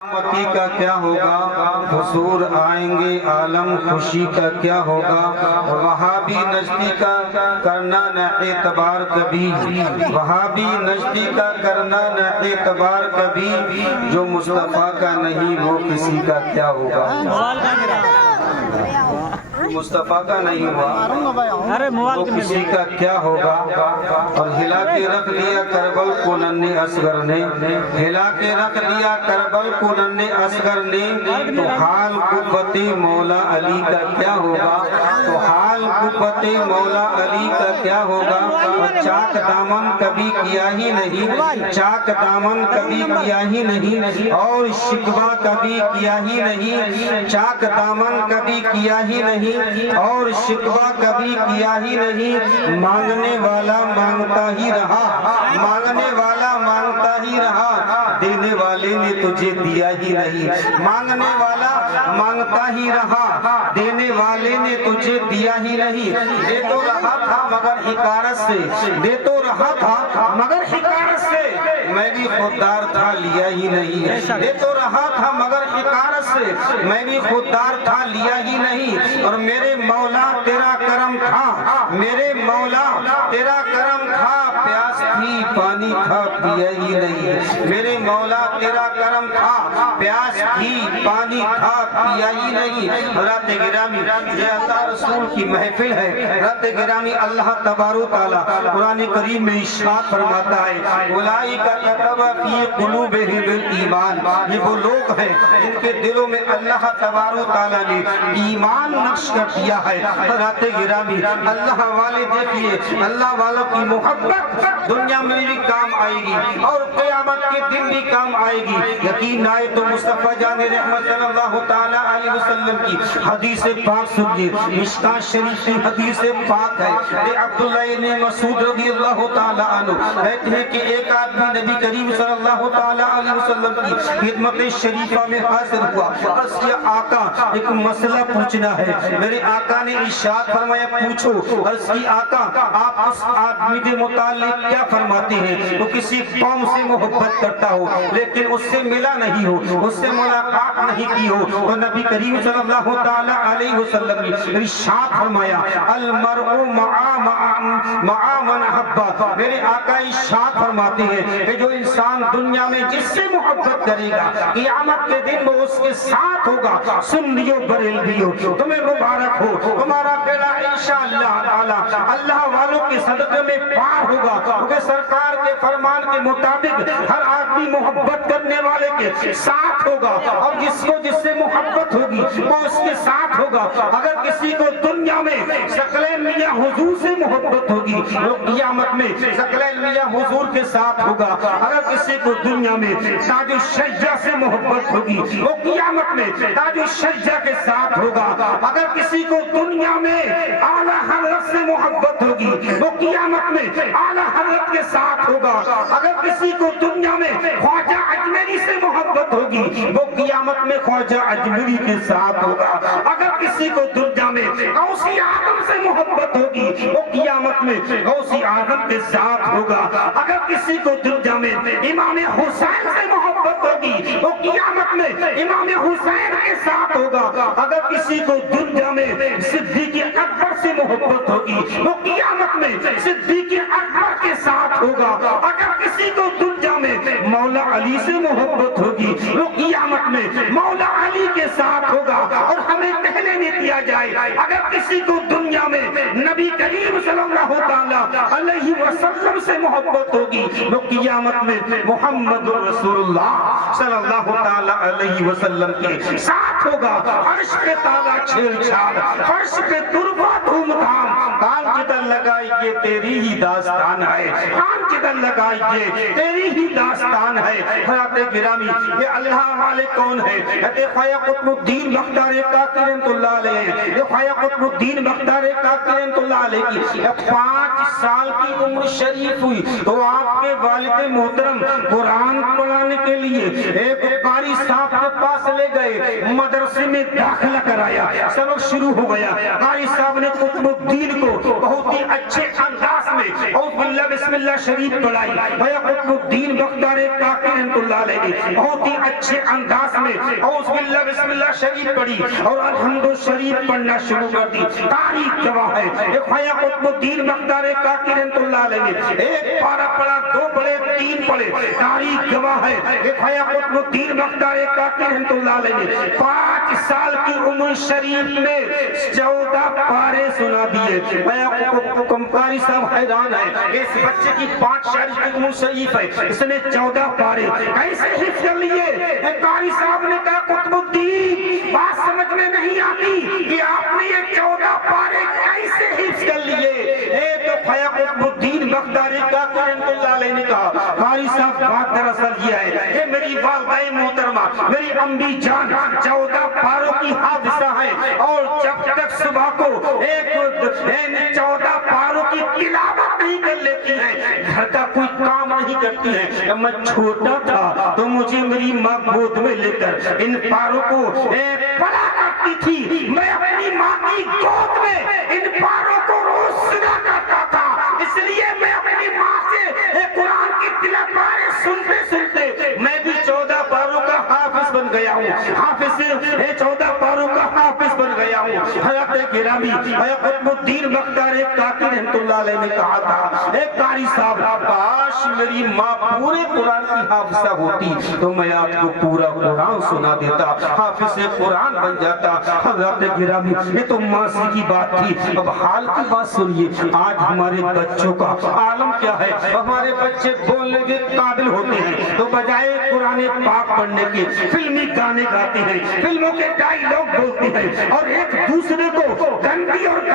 متی کا کیا ہوگا، حضور آئیں گے عالم خوشی کا کیا ہوگا، وہابی نجدی کا کرنا نہ اعتبار کبھی، وہابی نجدی کا کرنا نہ اعتبار کبھی، جو مصطفیٰ کا نہیں وہ کسی کا کیا ہوگا، مصطفیٰ کا نہیں ہوا وہ کسی کا کیا ہوگا۔ اور ہلا کے رکھ دیا کربل کو ننھے اصغر نے، ہلا کے رکھ دیا کربل کو ننھے اصغر نے، تو حال قوت مولا علی کا کیا ہوگا، تو حال قوت مولا علی کا کیا ہوگا۔ اور چاک دامن کبھی کیا ہی نہیں، چاک دامن کبھی کیا ہی نہیں، اور شکوہ کبھی کیا ہی نہیں، چاک دامن کبھی کیا ہی نہیں، اور شکوہ کبھی کیا ہی نہیں۔ مانگنے والا مانگتا ہی رہا، مانگنے والا مانگتا ہی رہا، دینے والے نے تجھے دیا ہی نہیں، مانگنے والا مانگتا ہی رہا، دینے والے نے تجھے دیا ہی نہیں۔ دے تو رہا تھا مگر حکارت سے، دے تو رہا تھا مگر حکارت سے، میں بھی خوددار تھا لیا ہی نہیں، دے تو رہا تھا مگر حکارت سے، میں بھی خوددار تھا لیا ہی نہیں۔ اور میرے مولا تیرا کرم تھا، میرے مولا تیرا کرم تھا، پیاس تھی پانی تھا پیا ہی نہیں، میرے مولا تیرا کرم تھا، پیاس تھی پانی تھا پیا ہی نہیں۔ حضرات گرامی، یہ اللہ رسول کی محفل ہے۔ حضرات گرامی، اللہ تبارک و تعالیٰ قرآن کریم میں ارشاد فرماتا ہے، اولئک کتب فی قلوبہم الایمان، یہ وہ لوگ ہیں جن کے دلوں میں اللہ تبارک و تعالیٰ نے ایمان نقش کر دیا ہے۔ حضرات گرامی، اللہ والے دیکھیے، اللہ والوں کی محبت دنیا میں بھی کام آئے گی اور قیامت کے دن بھی کام آئے گی۔ یقین آئے تو مصطفیٰ جان رحمت صلی اللہ تعالیٰ علیہ وسلم کی حدیث پاک سنیے، مشکاۃ شریف کی حدیث پاک ہے۔ عبداللہ بن مسعود رضی اللہ تعالیٰ عنہ کہتے ہیں کہ ایک آدمی نبی کریم صلی اللہ تعالیٰ علیہ وسلم کی خدمت شریفہ میں حاضر ہوا، عرض کیا آقا ایک مسئلہ پوچھنا ہے۔ میرے آقا نے ارشاد فرمایا پوچھو۔ عرض کی آقا آپ اس آدمی کے متعلق کیا فرماتے ہیں وہ کسی قوم سے محبت کرتا ہو لیکن اس سے ملا نہیں ہو، اس سے ملاقات نہیں کی ہو، تو نبی کریم صلی اللہ تعالیٰ علیہ وسلم نے ارشاد فرمایا المرء مع من احب۔ میرے آقا ارشاد فرماتے ہیں کہ جو انسان دنیا میں جس سے محبت کرے گا قیامت کے دن وہ اس کے ساتھ ہوگا۔ سنیو بریلویو، تمہیں مبارک ہو، تمہارا بیڑا انشاءاللہ تعالیٰ اللہ والوں کے صدقے میں پار ہوگا، کیونکہ سرکار کے فرمان کے مطابق ہر آدمی محبت کرنے والے کے ساتھ ہوگا، اور جس کو جس سے محبت ہوگی وہ اس کے ساتھ ہوگا۔ اگر کسی کو دنیا میں ثقلین میاں حضور سے محبت ہوگی وہ قیامت میں ثقلین میاں حضور کے ساتھ ہوگا۔ اگر کسی کو دنیا میں تاج الشجع سے محبت ہوگی وہ قیامت میں تاج الشجع کے ساتھ ہوگا۔ اگر کسی کو دنیا میں اعلیٰ حضرت سے محبت ہوگی وہ قیامت میں اعلیٰ حضرت کے ساتھ ہوگا۔ اگر کسی کو دنیا میں خواجہ اجمیری سے محبت ہوگی وہ قیامت میں خواجہ اجمیری کے ساتھ ہوگا۔ اگر کسی کو دنیا میں غوثی اعظم سے محبت ہوگی وہ قیامت میں غوثی اعظم کے ساتھ ہوگا۔ اگر کسی کو دنیا میں امام حسین سے محبت ہوگی وہ قیامت میں امام حسین کے ساتھ ہوگا۔ اگر کسی کو دنیا میں صدیق اکبر سے محبت ہوگی وہ قیامت میں صدیق اکبر کے ساتھ ہوگا۔ اگر کسی کو دنیا میں مولا علی سے محبت ہوگی وہ قیامت میں مولا علی کے ساتھ ہوگا۔ اور ہمیں کہنے نہیں دیا جائے اگر کسی کو دنیا میں نبی کریم صلی اللہ تعالیٰ علیہ وسلم سے محبت ہوگی وہ قیامت میں محمد رسول اللہ صلی اللہ تعالیٰ علیہ وسلم کے ساتھ ہوگا۔ عرش پہ تازہ چھیڑ چھاڑ، فرش پہ تربہ دھوم دھام، کان جدھر لگائیے تیری ہی داستان ہے، کان جدھر لگائیے تیری ہی داستان ہے۔ حضرات گرامی، یہ اللہ والے کون ہیں؟ یہ خواجہ قطب الدین بختیار کاکی رحمۃ اللہ علیہ، یہ خواجہ قطب الدین بختیار کاکی رحمۃ اللہ علیہ کی 5 سال کی عمر شریف ہوئی تو آپ کے والد محترم قرآن پڑھانے کے لیے ایک قاری صاحب کے پاس لے گئے، مدرسے میں داخلہ کرایا، سبق شروع ہو گیا۔ قاری صاحب نے قطب الدین کو بہت ہی اچھے انداز میں اوز باللہ بسم اللہ شریف پڑھائی بھیا قطب الدین بختیار کاکی رحمۃ اللہ علیہ نے بہت ہی اچھے انداز میں اوز باللہ بسم اللہ شریف پڑھی اور الحمد شریف پڑھنا شروع کر دی. تاریخ گواہ ہے ایک بھیا قطب الدین بختیار کاکی رحمۃ اللہ علیہ نے ایک پارہ پڑھا, دو پڑھے, تین پڑھے. تاریخ گواہ ہے ایک بھیا قطب الدین بختیار کاکی رحمۃ اللہ علیہ نے 5 سال کی عمر شریف میں 14 پارے سنا دیے. قاری صاحب حیران ہے اس بچے کی 5 سال کی عمر شریف ہے, اس نے 14 پارے کیسے حفظ کر لیے؟ قاری صاحب نے کہا قطب الدین بات سمجھ میں نہیں آتی کہ آپ نے یہ 14 پارے کیسے حفظ کر لیے. تو خیا قطب الدین بختیار کاکی رحمۃ اللہ علیہ نے کہا قاری صاحب بات دراصل یہ ہے کہ میری والدہ محترمہ میری امی جان 14 پاروں کی حافظہ ہے اور جب تک صبح کو ایک 14 پاروں کی تلاوت نہیں کر لیتی ہے گھر کا کوئی کام نہیں کرتی ہے. میں چھوٹا تھا تو مجھے میری ماں گود میں لے کر ان پاروں کو پڑھا کرتی تھی. میں اپنی ماں کی گود میں ان پاروں کو روز سنا کرتا تھا, اس لیے میں اپنی ماں سے قرآن کی تلاوت سنتے سنتے میں بھی 14 پاروں کا حافظ بن گیا ہوں. حافظ 14 پاروں کا حافظ بن گیا ہوں. حضرت گرامی قطب الدین بختیار کاکی رحمۃ اللہ علیہ نے کہا تھا اے قاری صاحب کاش میری ماں پورے قرآن کی حافظہ ہوتی تو میں آپ کو پورا قرآن سنا دیتا, حافظ قرآن بن جاتا. حضرت گرامی یہ تو ماضی کی بات تھی, اب حال کی بات سنیے. آج ہمارے بچوں کا عالم کیا ہے؟ ہمارے بچے بولنے کے قابل ہوتے ہیں تو بجائے قرآن پاک پڑھنے کے فلمی گانے گاتے ہیں, فلموں کے ڈائیلاگ بولتے ہیں اور ایک دوسرے کو گندی اور